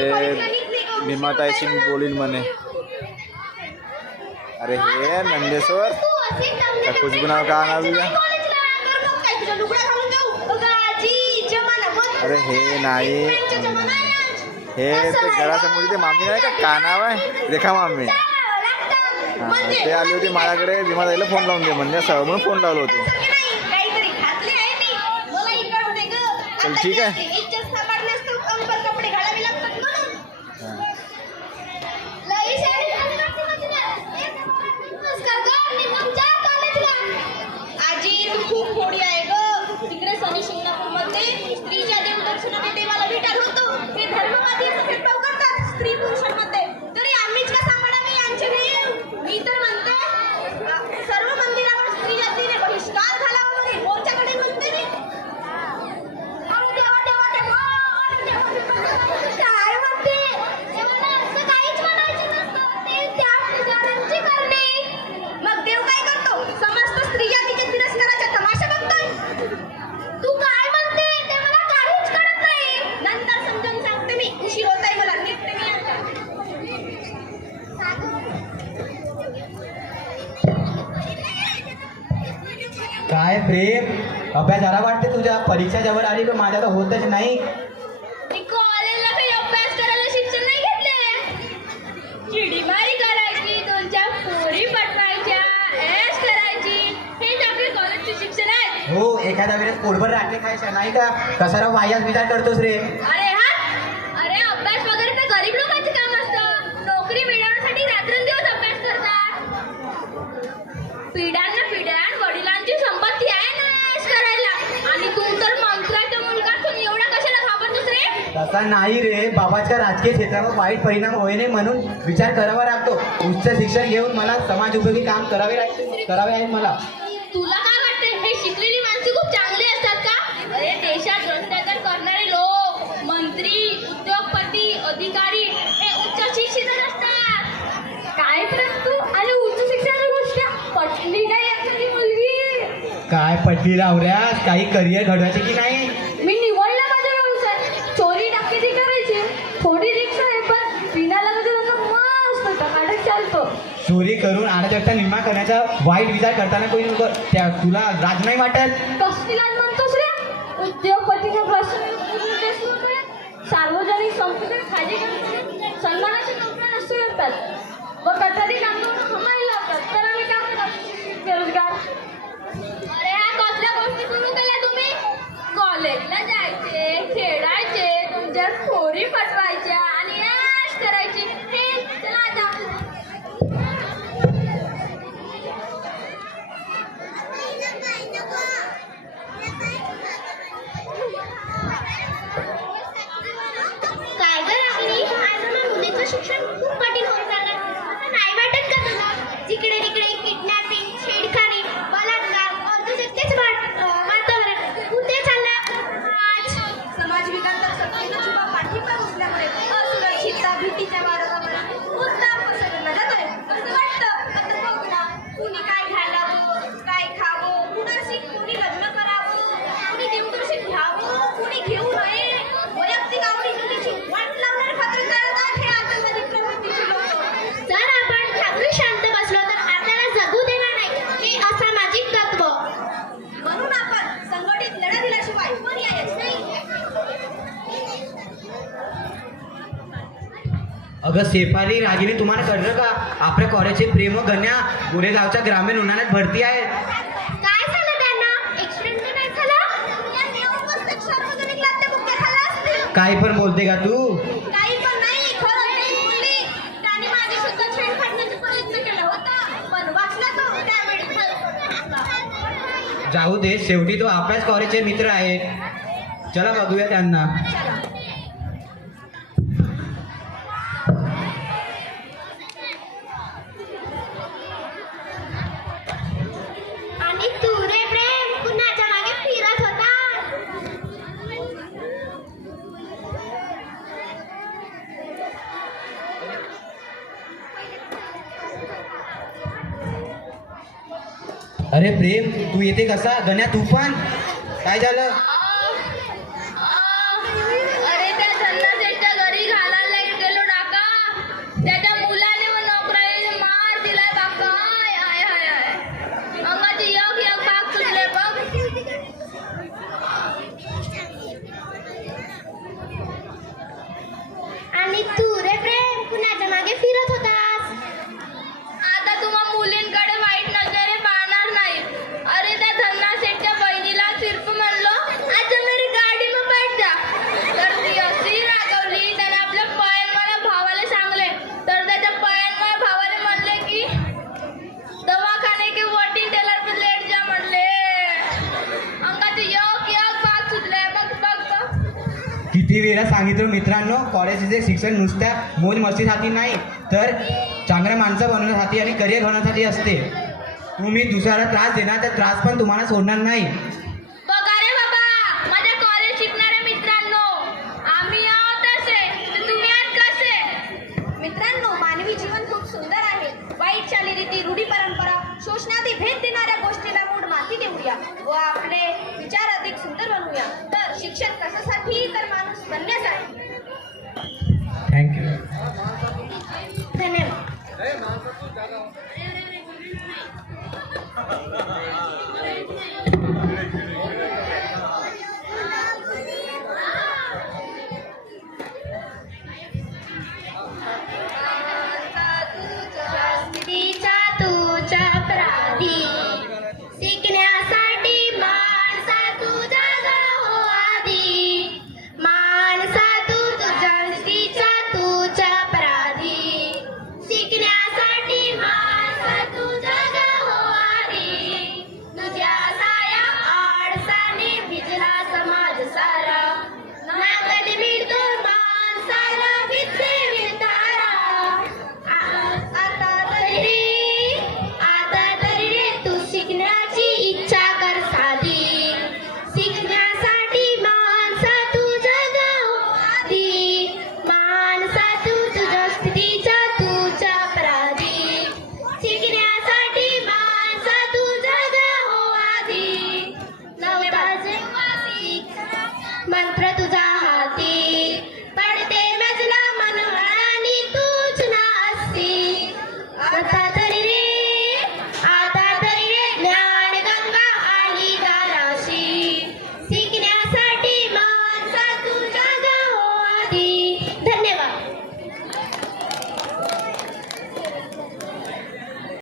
ते भीमाताईशी मी बोलीन म्हणे. अरे हे नंदेश्वर त्या खुशबू नाव का नाव? अरे हे नाही. हे ते घरासमोर ते मामी नाही का? का नाव आहे? रेखा मामी. ते आली होती माझ्याकडे. भीमाताईला फोन लावून दे म्हणजे असं म्हणून फोन लावलो होतो. चल, ठीक आहे. काय प्रेम. अभ्यास जरा वाटते तुझ्या परीक्षा जवळ आली तर माझ्या तर होतच नाही. मी कॉलेजला काही अभ्यास करायला शिक्षण नाही घेतले चिडीमारी करायची दोन चार पोरी पटवायच्या ऐश करायची. हेच आपले कॉलेजचे शिक्षण आहे हो एखाद्या वेळेस पोटभर राखले खायचं नाही का? कसारा वायास विचार करतोस रे. अरे हा तसा नाही रे. बाबाच्या राजकीय क्षेत्रावर वाईट परिणाम होऊ नये म्हणून विचार करावा लागतो. उच्च शिक्षण घेऊन मला समाज उपयोगी काम करावे लागते करावे आहे मला. तुला काय वाटते? हे शिकलेली माणसे खूप चांगली असतात का? अरे देशात भ्रष्टाचार करणारे लोक मंत्री उद्योगपती अधिकारी हे उच्च शिक्षित असतात. काय तू? आणि उच्च शिक्षणाची गोष्ट? पटली काय मुलगी? काय पडली लावऱ्या काही करिअर घडवायचे की नाही? मी निवडला चोरी करून अनाजकता निर्माण करण्याचा वाईट विचार करताना कोणी लोक त्या तुला राज नाही वाटत कसली? लाज म्हणतोस रे उद्योगपतीच्या प्रश्न सार्वजनिक संपत्ती खाली सन्मानाचे नोकऱ्या नसते व कटारी लावतात. तर आम्ही काय करतात बेरोजगार. अगं सेफाली रागिनी तुम्हाला कळलं का? आपल्या कॉलेजचे प्रेम गण्या गोरेगावच्या ग्रामीण उन्हाळ्यात भरती आहे काय झालं त्यांना? एक्सिडेंट नाही झाला? पण बोलते का तू? काही पण नाही खरं नाही बोलली त्याने माझी सुद्धा छेड फाडण्याचा प्रयत्न केला होता. पण वाचला तो त्यावेळी. जाऊ दे शेवटी तो आपल्याच कॉलेजचे मित्र आहे. चला बघूया त्यांना आणि तू रे प्रेम कुणाच्या मागे फिरत होता अरे प्रेम तू येते कसा? गण्या तू पण काय झालं? किती वेळा सांगितलं मित्रांनो कॉलेजचे शिक्षण नुसत्या मोज मस्तीसाठी नाही तर चांगल्या माणसं बनवण्यासाठी आणि करिअर बनवण्यासाठी असते. तुम्ही दुसऱ्याला त्रास देणार तर त्रास पण तुम्हाला सोडणार नाही. मानवी जीवन खूप सुंदर आहे. वाईट चालीरीती रूढी परंपरा शोषणादी भेद देणाऱ्या गोष्टीला माहिती देऊया व आपले विचार अधिक सुंदर बनवूया. तर शिक्षण कशासाठी तर माणूस बनण्यासाठी? थँक यू तुझा